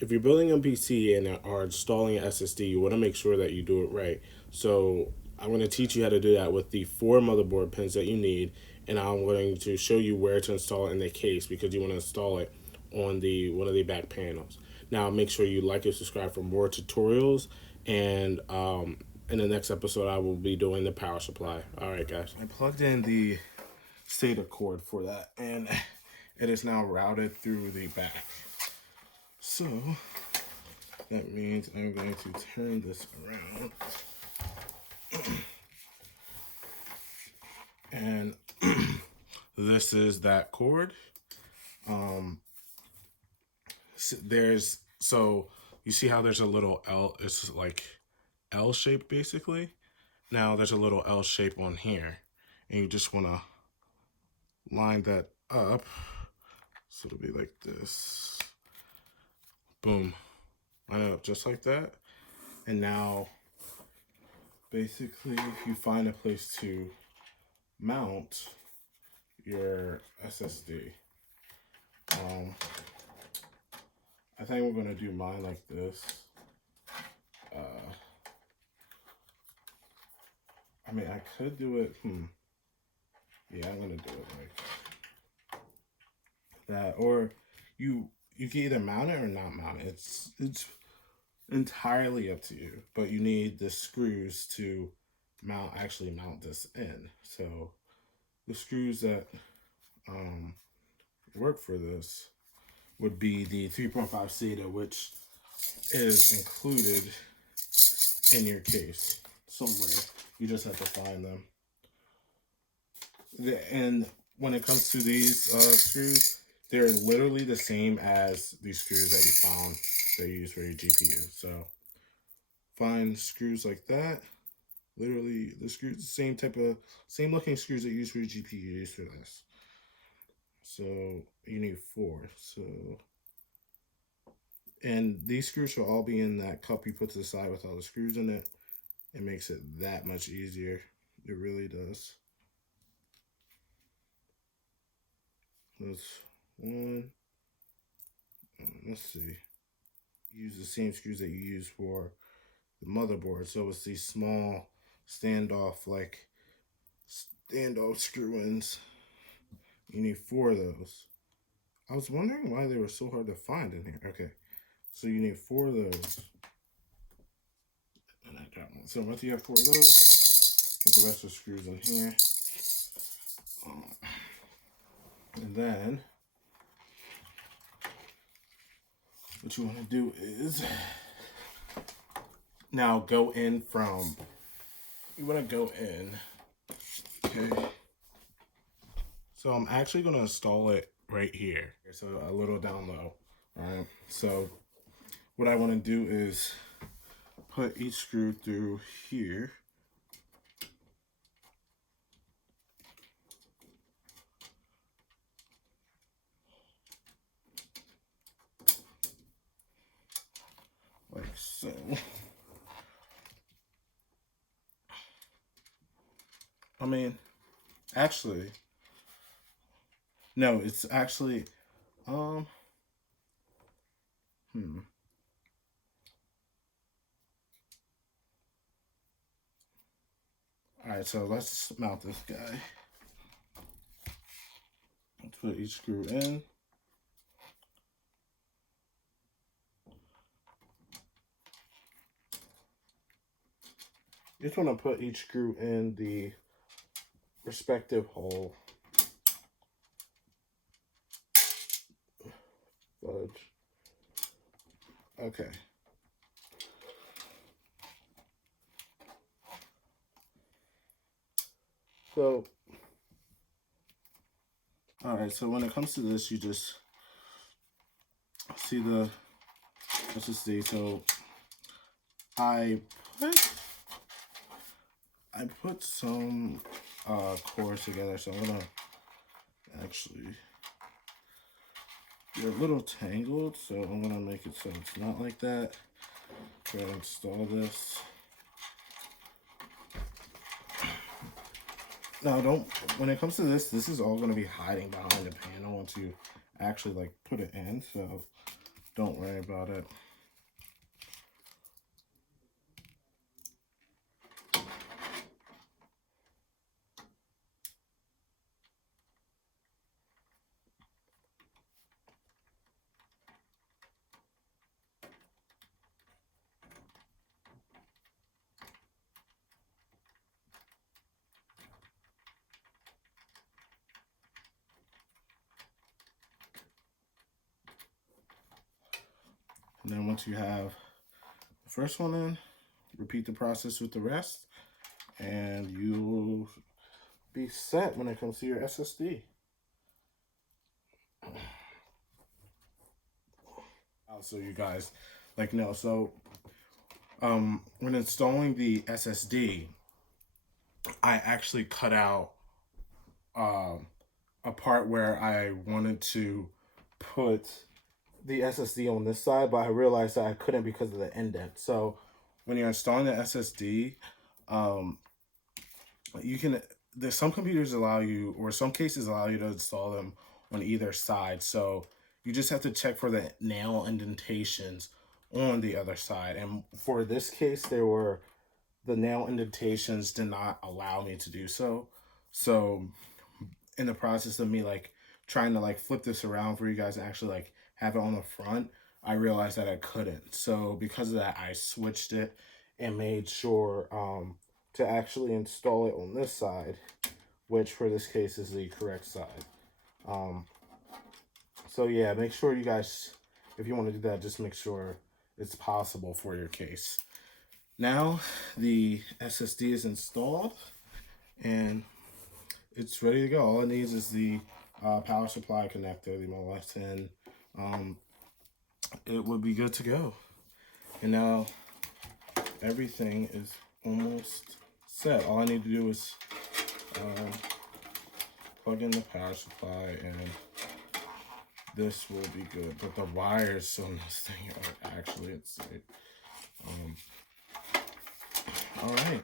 if you're building a PC and are installing an SSD, you want to make sure that you do it right. So I'm going to teach you how to do that with the 4 motherboard pins that you need, and I'm going to show you where to install it in the case because you want to install it on the one of the back panels. Now make sure you like and subscribe for more tutorials, and in the next episode I will be doing the power supply. All right, guys. I plugged in the SATA cord for that, and it is now routed through the back. So that means I'm going to turn this around. And this is that cord. So you see how there's a little L, it's like L shape basically. Now there's a little L shape on here, and you just want to line that up. So it'll be like this. Boom. Line it up just like that. And now basically you find a place to mount your SSD. I think we're gonna do mine like this. I mean, I could do it. Yeah, I'm gonna do it like that. Or you can either mount it or not mount it. It's entirely up to you. But you need the screws to actually mount this in. So the screws that work for this would be the 3.5 SATA, which is included in your case somewhere. You just have to find them. And when it comes to these screws, they're literally the same as the screws that you found that you use for your GPU. So find screws like that. Literally the screws, same looking screws that you use for your GPU, you use for this. So you need 4. So, and these screws will all be in that cup you put to the side with all the screws in it. It makes it that much easier. It really does. That's 1. Let's see. Use the same screws that you use for the motherboard. So it's these small standoff screw-ins. You need 4 of those. I was wondering why they were so hard to find in here. Okay, so you need 4 of those. And I got one. So once you have 4 of those, put the rest of the screws in here. And then what you want to do is now go in from, you want to go in, okay? So I'm actually going to install it right here. So a little down low, all right? So what I want to do is put each screw through here. Like so. I mean, actually, no, it's actually, All right, so let's mount this guy. Let's put each screw in. You just want to put each screw in the respective hole. Fudge. Okay. So, all right, so when it comes to this, you just see the SSD. So I put some cores together, so I'm gonna actually, they're a little tangled, so I'm gonna make it so it's not like that. Go ahead and install this. Now when it comes to this is all gonna be hiding behind the panel once you actually like put it in, so Don't worry about it. And then once you have the first one in, repeat the process with the rest, and you will be set when it comes to your SSD. Also, you guys, like, no, so when installing the SSD, I actually cut out a part where I wanted to put the SSD on this side, but I realized that I couldn't because of the indent. So when you're installing the SSD, you can, there's some computers allow you, or some cases allow you to install them on either side. So you just have to check for the nail indentations on the other side. And for this case, the nail indentations did not allow me to do so. So in the process of me like trying to like flip this around for you guys and actually like have it on the front, I realized that I couldn't. So because of that, I switched it and made sure to actually install it on this side, which for this case is the correct side. So yeah, make sure you guys, if you want to do that, just make sure it's possible for your case. Now the SSD is installed and it's ready to go. All it needs is the power supply connector, the Model S10. It would be good to go. And now everything is almost set. All I need to do is plug in the power supply and this will be good. But the wires on this thing are actually insane. All right.